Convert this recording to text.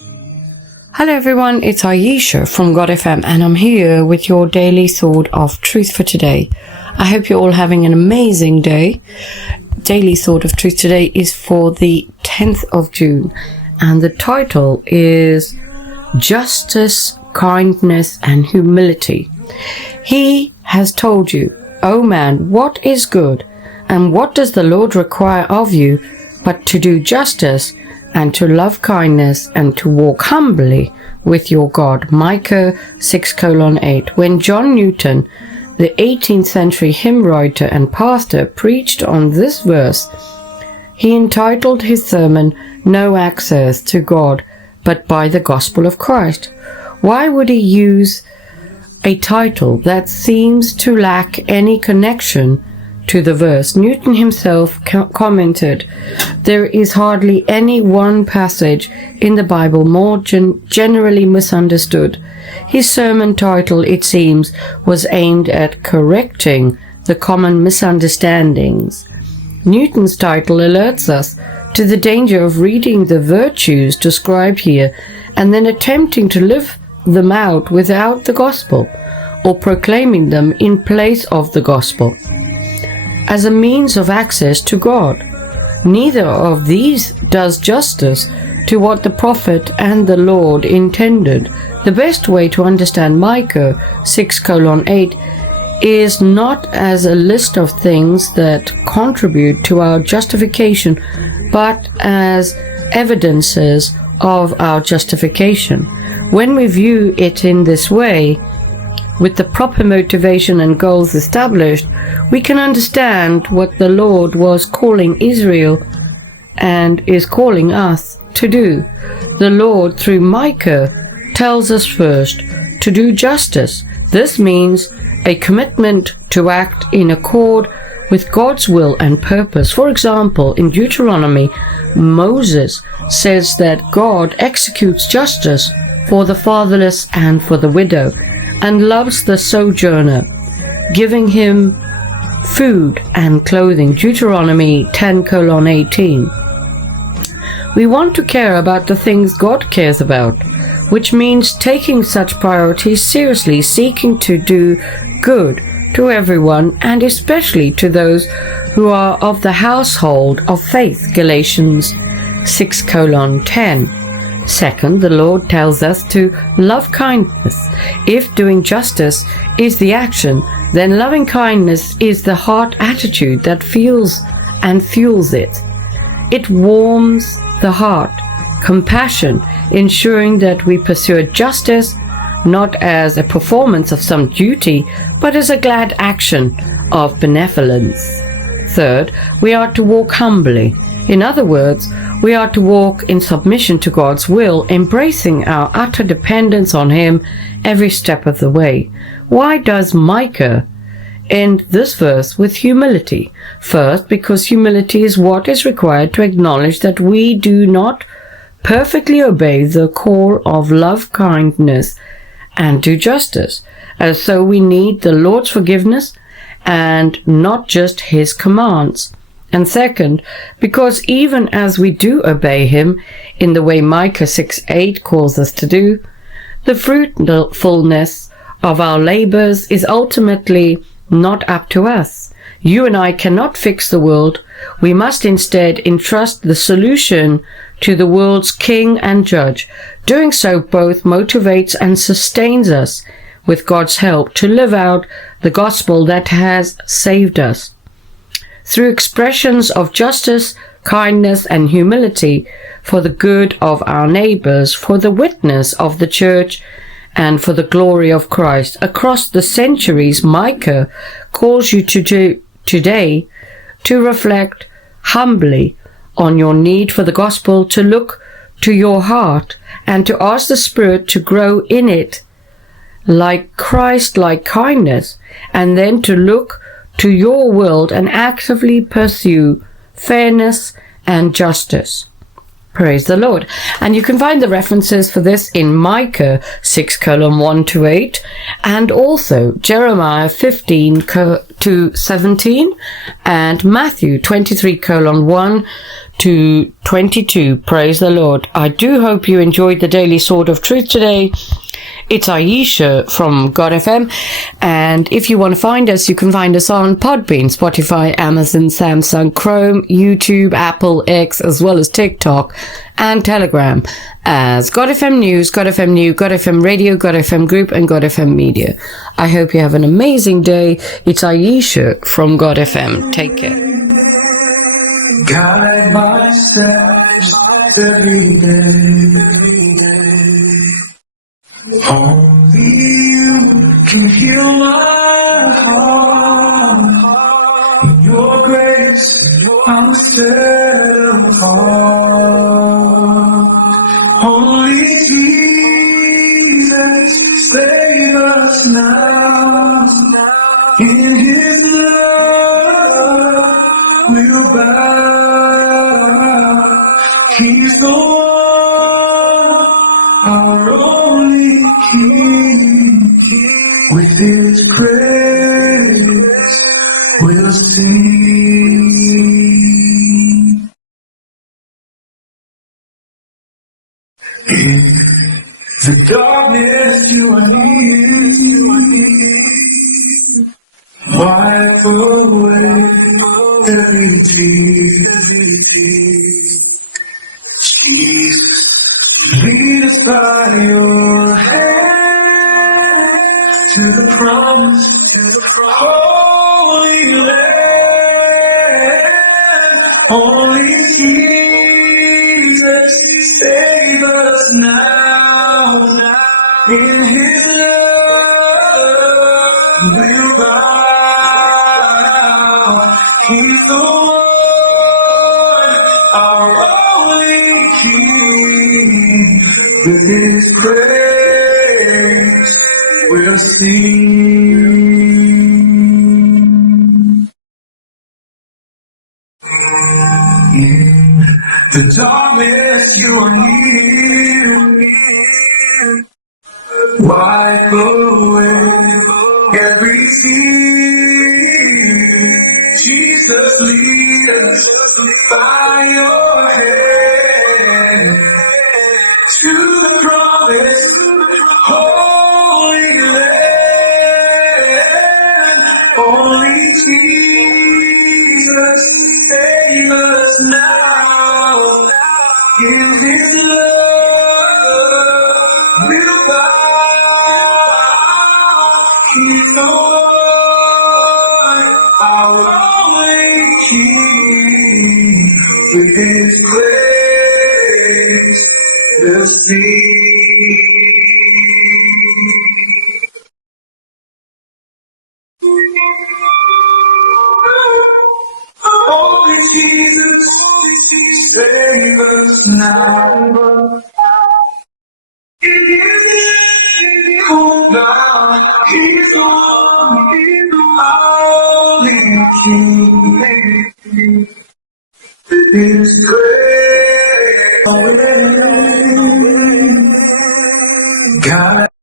Hello everyone, it's Ayesha from God FM and I'm here with your daily thought of truth for today. I hope you're all having an amazing day. Daily thought of truth today is for the 10th of June and the title is Justice, Kindness and Humility. He has told you, O man, what is good and what does the Lord require of you but to do justice and to love kindness, and to walk humbly with your God. Micah 6:8. When John Newton, the 18th century hymn writer and pastor, preached on this verse, he entitled his sermon, No Access to God but by the Gospel of Christ. Why would he use a title that seems to lack any connection to the verse? Newton himself commented, there is hardly any one passage in the Bible more generally misunderstood. His sermon title, it seems, was aimed at correcting the common misunderstandings. Newton's title alerts us to the danger of reading the virtues described here and then attempting to live them out without the gospel, or proclaiming them in place of the gospel as a means of access to God. Neither of these does justice to what the prophet and the Lord intended. The best way to understand Micah 6:8 is not as a list of things that contribute to our justification, but as evidences of our justification. When we view it in this way, with the proper motivation and goals established, we can understand what the Lord was calling Israel and is calling us to do. The Lord, through Micah, tells us first to do justice. This means a commitment to act in accord with God's will and purpose. For example, in Deuteronomy, Moses says that God executes justice for the fatherless and for the widow, and loves the sojourner, giving him food and clothing. Deuteronomy 10:18. We want to care about the things God cares about, which means taking such priorities seriously, seeking to do good to everyone and especially to those who are of the household of faith. Galatians 6:10. Second, the Lord tells us to love kindness. If doing justice is the action, then loving kindness is the heart attitude that feels and fuels it. It warms the heart. Compassion, ensuring that we pursue justice not as a performance of some duty, but as a glad action of benevolence. Third, we are to walk humbly. In other words, we are to walk in submission to God's will, embracing our utter dependence on Him every step of the way. Why does Micah end this verse with humility? First, because humility is what is required to acknowledge that we do not perfectly obey the call of love, kindness, and do justice. And so we need the Lord's forgiveness and not just His commands. And second, because even as we do obey Him in the way Micah 6:8 calls us to do, the fruitfulness of our labors is ultimately not up to us. You and I cannot fix the world. We must instead entrust the solution to the world's King and Judge. Doing so both motivates and sustains us with God's help to live out the gospel that has saved us. Through expressions of justice, kindness, and humility for the good of our neighbors, for the witness of the church, and for the glory of Christ. Across the centuries, Micah calls you today to reflect humbly on your need for the gospel, to look to your heart, and to ask the Spirit to grow in it like Christ-like kindness, and then to look to your world and actively pursue fairness and justice. Praise the Lord. And you can find the references for this in Micah 6:1-8 and also Jeremiah 15:17 and Matthew 23:1 to 22. Praise the Lord. I do hope you enjoyed the Daily Sword of Truth today. It's Ayesha from God FM, and if you want to find us, you can find us on Podbean, Spotify, Amazon, Samsung, Chrome, YouTube, Apple, X, as well as TikTok and Telegram as God FM News, God FM New, God FM Radio, God FM Group, and God FM Media. I hope you have an amazing day. It's Ayesha from God FM. Take care. Guide my steps every day. Only you can heal my heart. In your grace, I'm set apart. Only Jesus, save us now. In His love, we'll bow. He's the one, our only King. With His grace, we'll sing. In the darkness, you are near. Wipe away every tear. Jesus, lead us by your hand to the promised Holy Land. Only Jesus, save us now. In His love, we'll bow. He's the one, our only King. With His praise, we'll sing. In the darkness, you are near. Wipe away every tear. Jesus, lead us by your hand to the promised Holy Land. Only Jesus, save us now. In His love, we'll bow. He's the one, our only King. With His grace, we'll sing. Only Jesus, save us now. It is oh God, He's the one, He's the only King. His grace,